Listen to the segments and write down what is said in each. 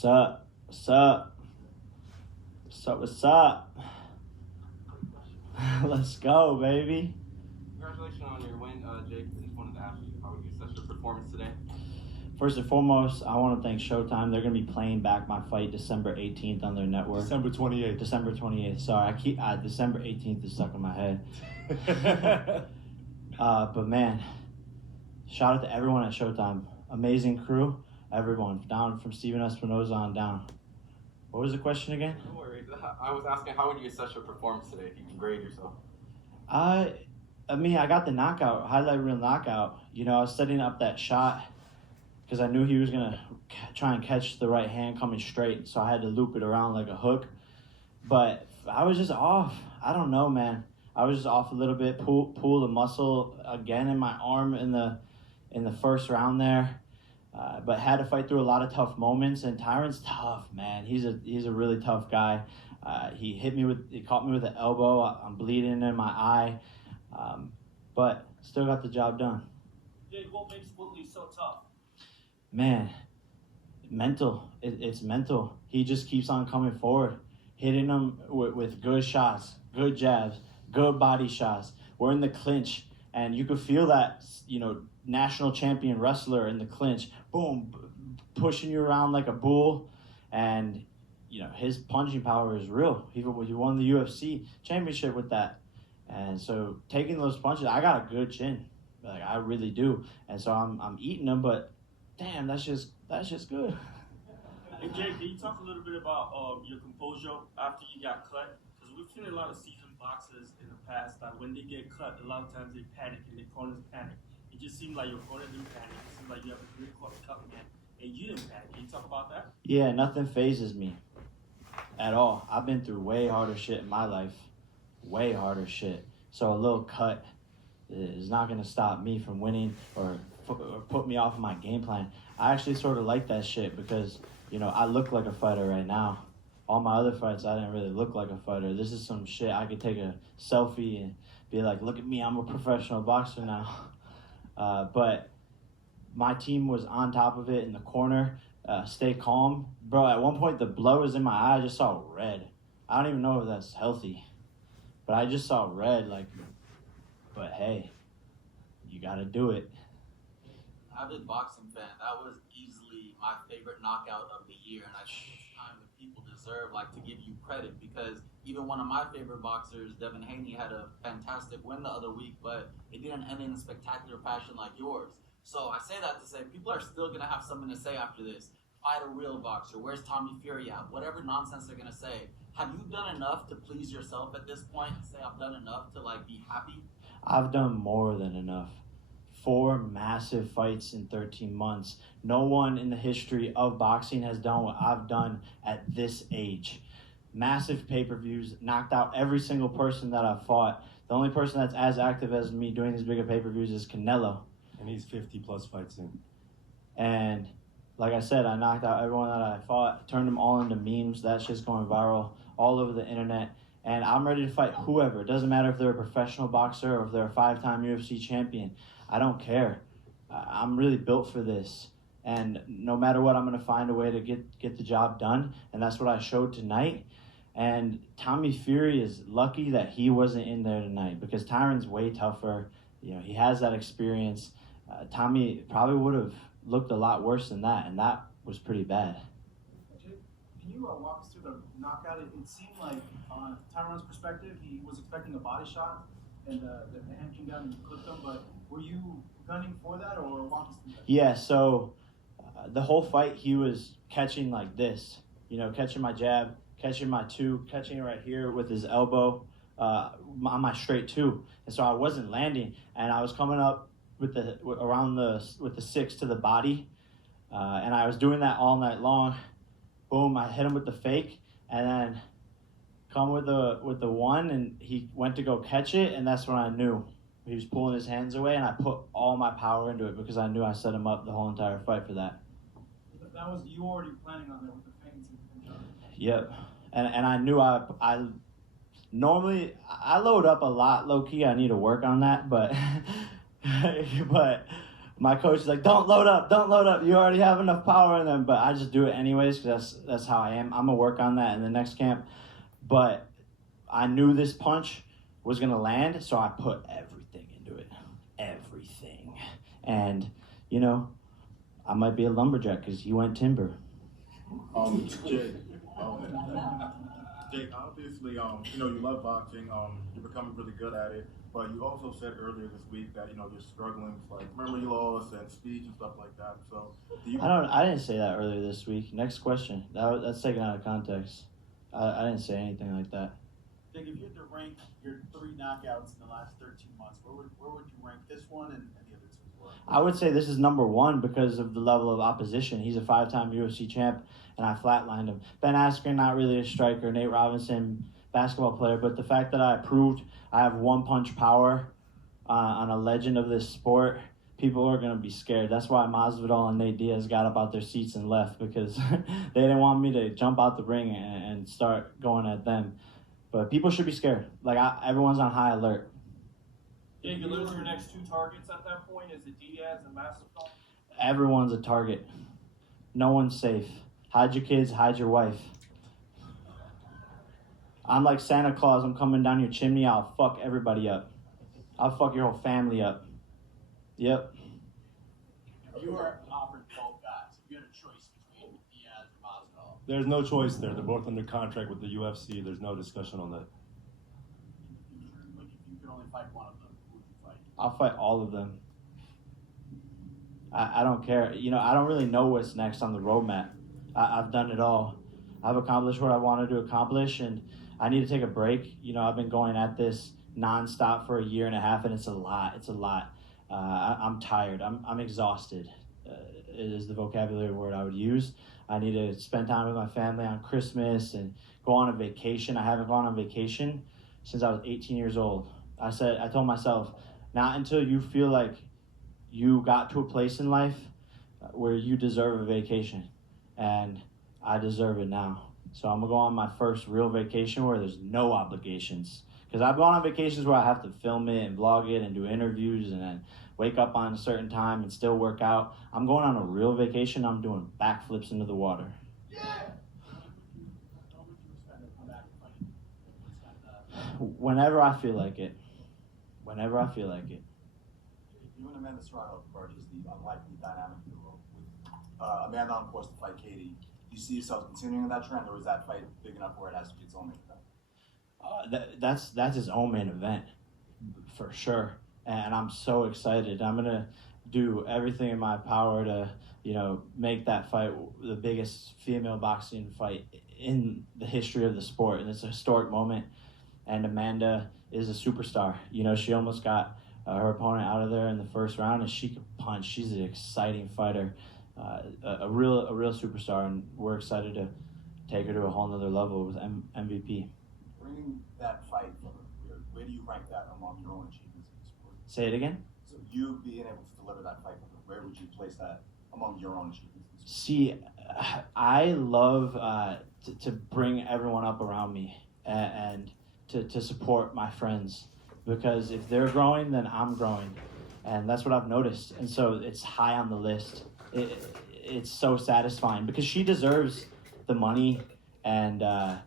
What's up? What's up? What's up? What's up? Let's go, baby. Congratulations on your win, Jake. I just wanted to ask you, how would you assess your performance today? First and foremost, I want to thank Showtime. They're going to be playing back my fight December 18th on their network. December 28th. December 28th. Sorry, December 18th is stuck in my head. But man, shout out to everyone at Showtime. Amazing crew. Everyone, down from Steven Espinoza on down. What was the question again? No worries. I was asking, how would you assess your performance today if you can grade yourself? I got the knockout, highlight reel knockout. You know, I was setting up that shot because I knew he was going to try and catch the right hand coming straight, so I had to loop it around like a hook. But I was just off. I don't know, man. I was just off a little bit. Pulled a muscle again in my arm in the first round there. But had to fight through a lot of tough moments, and Tyron's tough, man. He's a really tough guy. He caught me with an elbow. I'm bleeding in my eye, but still got the job done. Jake, what makes Woodley so tough? Man, mental. It's mental. He just keeps on coming forward, hitting them with good shots, good jabs, good body shots. We're in the clinch, and you could feel that, national champion wrestler in the clinch, boom, pushing you around like a bull, and his punching power is real. He won the UFC championship with that, and so taking those punches, I got a good chin, like I really do, and so I'm eating them, but damn, that's just good. Hey Jake, can you talk a little bit about your composure after you got cut? Because we've seen a lot of seasoned boxers in the past that when they get cut, a lot of times they panic and their corners panic. It just seemed like your corner didn't panic. It seemed like you have a great corner cut, man, and you didn't panic. Can you talk about that? Yeah, nothing phases me at all. I've been through way harder shit in my life, way harder shit. So a little cut is not going to stop me from winning or put me off of my game plan. I actually sort of like that shit because, I look like a fighter right now. All my other fights, I didn't really look like a fighter. This is some shit I could take a selfie and be like, look at me, I'm a professional boxer now. But my team was on top of it in the corner. Stay calm. Bro, at one point the blood was in my eye. I just saw red. I don't even know if that's healthy. But I just saw red, but hey, you gotta do it. Avid boxing fan, that was easily my favorite knockout of the year, and I think it's time that people deserve to give you credit, because even one of my favorite boxers, Devin Haney, had a fantastic win the other week, but it didn't end in a spectacular fashion like yours. So I say that to say people are still gonna have something to say after this. Fight a real boxer. Where's Tommy Fury at? Whatever nonsense they're gonna say. Have you done enough to please yourself at this point and say I've done enough to be happy? I've done more than enough. 4 massive fights in 13 months. No one in the history of boxing has done what I've done at this age. Massive pay-per-views, knocked out every single person that I've fought. The only person that's as active as me doing these bigger pay-per-views is Canelo. And he's 50-plus fights in. And like I said, I knocked out everyone that I fought, turned them all into memes. That shit's going viral all over the internet. And I'm ready to fight whoever. It doesn't matter if they're a professional boxer or if they're a 5-time UFC champion. I don't care. I'm really built for this. And no matter what, I'm going to find a way to get the job done. And that's what I showed tonight. And Tommy Fury is lucky that he wasn't in there tonight, because Tyron's way tougher. He has that experience. Tommy probably would have looked a lot worse than that, and that was pretty bad. Can you walk us through the knockout? It seemed like, on Tyron's perspective, he was expecting a body shot, and the hand came down and clipped him, but were you gunning for that, or walk us through that? Yeah, so the whole fight he was catching like this, catching my jab, catching my two, catching it right here with his elbow on my straight two. And so I wasn't landing, and I was coming up with the 6 to the body, and I was doing that all night long. Boom, I hit him with the fake, and then come with the 1, and he went to go catch it, and that's when I knew he was pulling his hands away, and I put all my power into it because I knew I set him up the whole entire fight for that. That was you already planning on that with the feints and jump. Yep, and I knew I normally I load up a lot low key. I need to work on that, but My coach is like, don't load up. You already have enough power in them. But I just do it anyways because that's how I am. I'm going to work on that in the next camp. But I knew this punch was going to land, so I put everything into it. Everything. And, you know, I might be a lumberjack because you went timber. Jake, Jake, obviously, you know, you love boxing. You're becoming really good at it. But you also said earlier this week that, you know, you're struggling with, like, memory loss and speech and stuff like that. So, do you... I didn't say that earlier this week. Next question. That's taken out of context. I didn't say anything like that. Jake, if you had to rank your 3 knockouts in the last 13 months, where would you rank this one and the other 2 as well? I would say this is number 1 because of the level of opposition. He's a 5-time UFC champ, and I flatlined him. Ben Askren, not really a striker. Nate Robinson, basketball player. But the fact that I proved I have 1-punch power on a legend of this sport, people are going to be scared. That's why Masvidal and Nate Diaz got up out their seats and left, because they didn't want me to jump out the ring and start going at them. But people should be scared. Like, everyone's on high alert. Yeah, you lose your next 2 targets at that point. Is it Diaz and Masvidal? Everyone's a target. No one's safe. Hide your kids, hide your wife. I'm like Santa Claus. I'm coming down your chimney. I'll fuck everybody up. I'll fuck your whole family up. Yep. You were offered both guys. If you had a choice between Diaz and Masvidal, There's no choice there. They're both under contract with the UFC. There's no discussion on that. like if you could only fight one of them, who would you fight? I'll fight all of them. I don't care. You know, I don't really know what's next on the roadmap. I've done it all. I've accomplished what I wanted to accomplish, and I need to take a break. You know, I've been going at this nonstop for a year and a half, and it's a lot. It's a lot. I'm tired. I'm exhausted. Is the vocabulary word I would use. I need to spend time with my family on Christmas and go on a vacation. I haven't gone on vacation since I was 18 years old. I told myself, not until you feel like you got to a place in life where you deserve a vacation. And I deserve it now. So I'm going to go on my first real vacation where there's no obligations. Because I've gone on vacations where I have to film it and vlog it and do interviews and then wake up on a certain time and still work out. I'm going on a real vacation. I'm doing backflips into the water. Whenever I feel like it. Whenever I feel like it. You and Amanda Serrano purchased the unlikely dynamic duo with Amanda on course to fight Katie. Do you see yourself continuing that trend, or is that fight big enough where it has to be its own main event? That's his own main event, for sure. And I'm so excited. I'm gonna do everything in my power to, you know, make that fight the biggest female boxing fight in the history of the sport. And it's a historic moment. And Amanda is a superstar. You know, she almost got her opponent out of there in the first round, and she could punch. She's an exciting fighter, a real superstar, and we're excited to take her to a whole nother level with MVP. Bringing that fight forward, where do you rank that among your own achievements in the sport? Say it again? So you being able to deliver that fight forward, where would you place that among your own achievements in the sport? See, I love to bring everyone up around me and to support my friends, because if they're growing, then I'm growing, and that's what I've noticed. And so it's high on the list. It's so satisfying because she deserves the money and the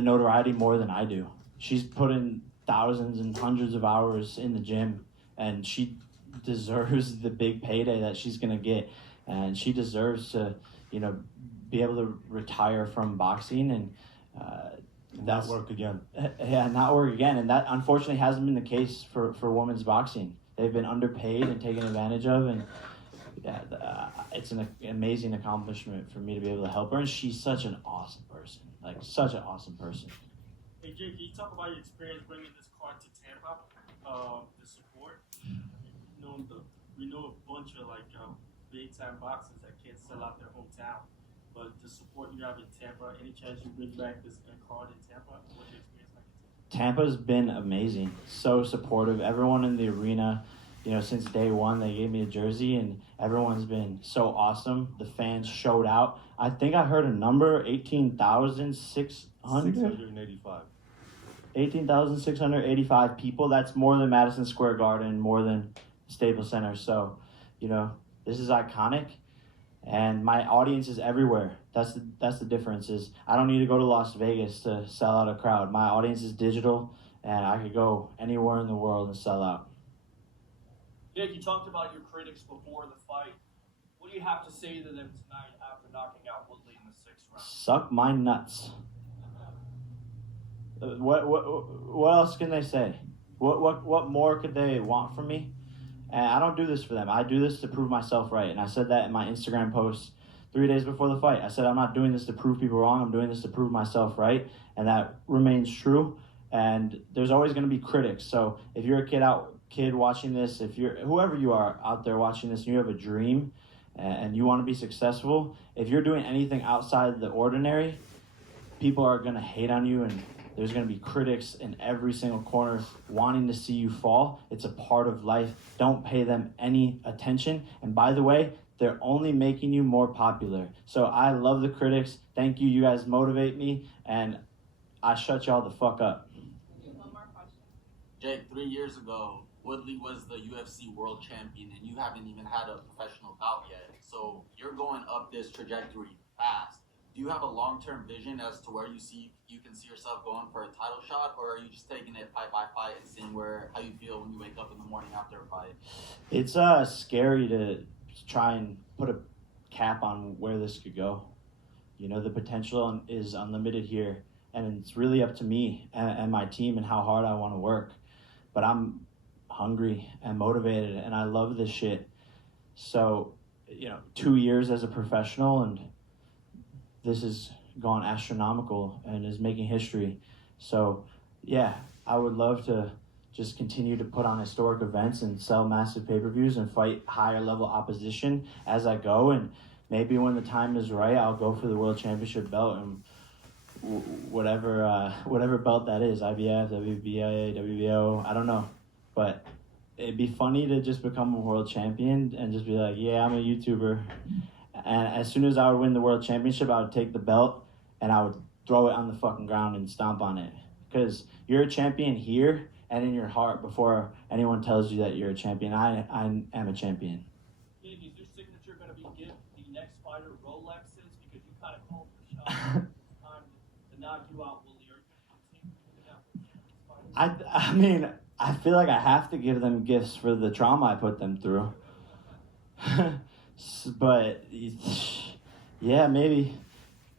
notoriety more than I do. She's put in thousands and hundreds of hours in the gym, and she deserves the big payday that she's gonna get, and she deserves to, you know, be able to retire from boxing and not work again. Yeah, not work again, and that unfortunately hasn't been the case for women's boxing. They've been underpaid and taken advantage of, and it's an amazing accomplishment for me to be able to help her. And she's such an awesome person, like such an awesome person. Hey Jake, can you talk about your experience bringing this card to Tampa, the support? We know a bunch of big time boxers that can't sell out their hometown, but the support you have in Tampa, any chance you bring back this card in Tampa? What's your experience like in Tampa? Tampa's been amazing, so supportive. Everyone in the arena, you know, since day one, they gave me a jersey, and everyone's been so awesome. The fans showed out. I think I heard a number, 18,600? 685. 18,685 people. That's more than Madison Square Garden, more than Staples Center. So You know, this is iconic, and my audience is everywhere. That's the difference. Is I don't need to go to Las Vegas to sell out a crowd. My audience is digital, and I could go anywhere in the world and sell out. Nick, you talked about your critics before the fight. What do you have to say to them tonight after knocking out Woodley in the 6th round? Suck my nuts. What else can they say? What more could they want from me? And I don't do this for them. I do this to prove myself right. And I said that in my Instagram post 3 days before the fight. I said I'm not doing this to prove people wrong. I'm doing this to prove myself right. And that remains true. And there's always going to be critics. So if you're a kid watching this, if you're whoever you are out there watching this, and you have a dream and you want to be successful, if you're doing anything outside the ordinary, people are going to hate on you, and there's going to be critics in every single corner wanting to see you fall. It's a part of life. Don't pay them any attention. And by the way, they're only making you more popular. So I love the critics. Thank you. You guys motivate me, and I shut y'all the fuck up. One more question. Jake, 3 years ago, Woodley was the UFC world champion, and you haven't even had a professional bout yet. So you're going up this trajectory fast. Do you have a long-term vision as to where you can see yourself going for a title shot, or are you just taking it fight by fight and seeing how you feel when you wake up in the morning after a fight? It's scary to try and put a cap on where this could go. You know, the potential is unlimited here, and it's really up to me and my team and how hard I want to work. But I'm hungry and motivated, and I love this shit. So, 2 years as a professional, and this has gone astronomical and is making history. So, yeah, I would love to just continue to put on historic events and sell massive pay-per-views and fight higher level opposition as I go. And maybe when the time is right, I'll go for the world championship belt and whatever belt that is, IBF, WBA, WBO, I don't know. But it'd be funny to just become a world champion and just be like, yeah, I'm a YouTuber. And as soon as I would win the world championship, I would take the belt and I would throw it on the fucking ground and stomp on it. Because you're a champion here and in your heart before anyone tells you that you're a champion. I am a champion. Nick, is your signature going to be give the next fighter Rolexes? Because you kind of called the shot. It's time to knock you out, Woodley. Are you going to continue to I mean, I feel like I have to give them gifts for the trauma I put them through. But yeah, maybe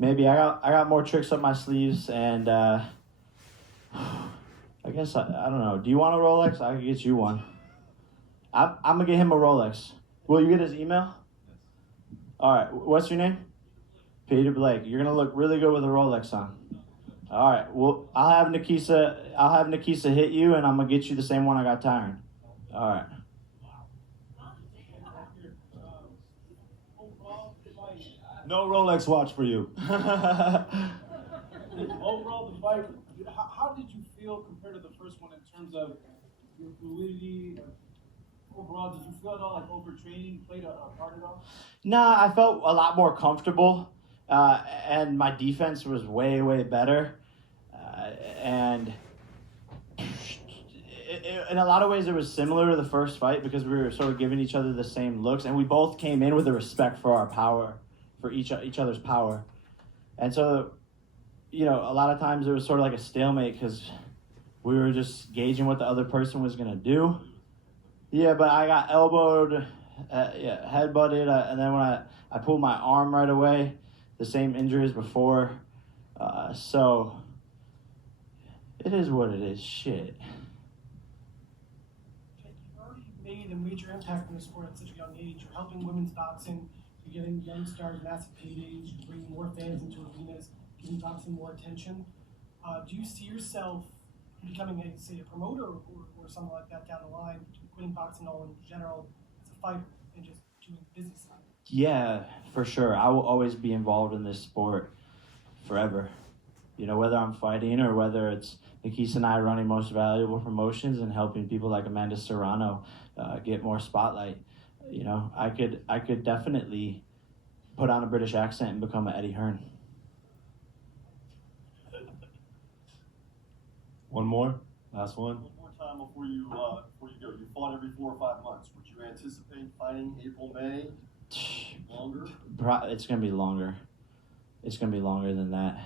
I got more tricks up my sleeves, and I guess I don't know. Do you want a Rolex? I can get you one. I'm gonna get him a Rolex. Will you get his email? All right. What's your name? Peter Blake. You're gonna look really good with a Rolex on. All right. Well, I'll have Nikisa hit you, and I'm gonna get you the same one I got Tyron. All right. No Rolex watch for you. Overall, the fight, how did you feel compared to the first one in terms of your fluidity? Overall, did you feel at all like overtraining played a part at all? Nah, I felt a lot more comfortable, and my defense was way, way better. And in a lot of ways, it was similar to the first fight because we were sort of giving each other the same looks, and we both came in with a respect for our power, for each other's power. And so, a lot of times it was sort of like a stalemate because we were just gauging what the other person was going to do. Yeah, but I got elbowed, headbutted, and then when I pulled my arm right away, the same injury as before. So it is what it is. Shit. Jake, you've already made a major impact in the sport at such a young age. You're helping women's boxing. You're giving young stars massive paydays. You're bringing more fans into arenas, giving boxing more attention. Do you see yourself becoming, a promoter or something like that down the line, quitting boxing all in general as a fighter and just doing business side? Yeah, for sure. I will always be involved in this sport forever. Whether I'm fighting or whether it's Nikisa and I running Most Valuable Promotions and helping people like Amanda Serrano get more spotlight. I could definitely put on a British accent and become an Eddie Hearn. One more? Last one? One more time. time before you go. You fought every 4 or 5 months. Would you anticipate fighting April, May? Longer? It's gonna be longer. It's gonna be longer than that.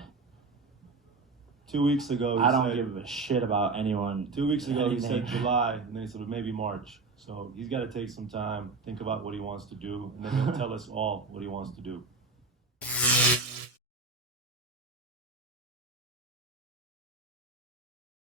2 weeks ago, he I don't said, give a shit about anyone. 2 weeks ago, he anything. said July, and then he said maybe March. So he's got to take some time, think about what he wants to do, and then he'll tell us all what he wants to do.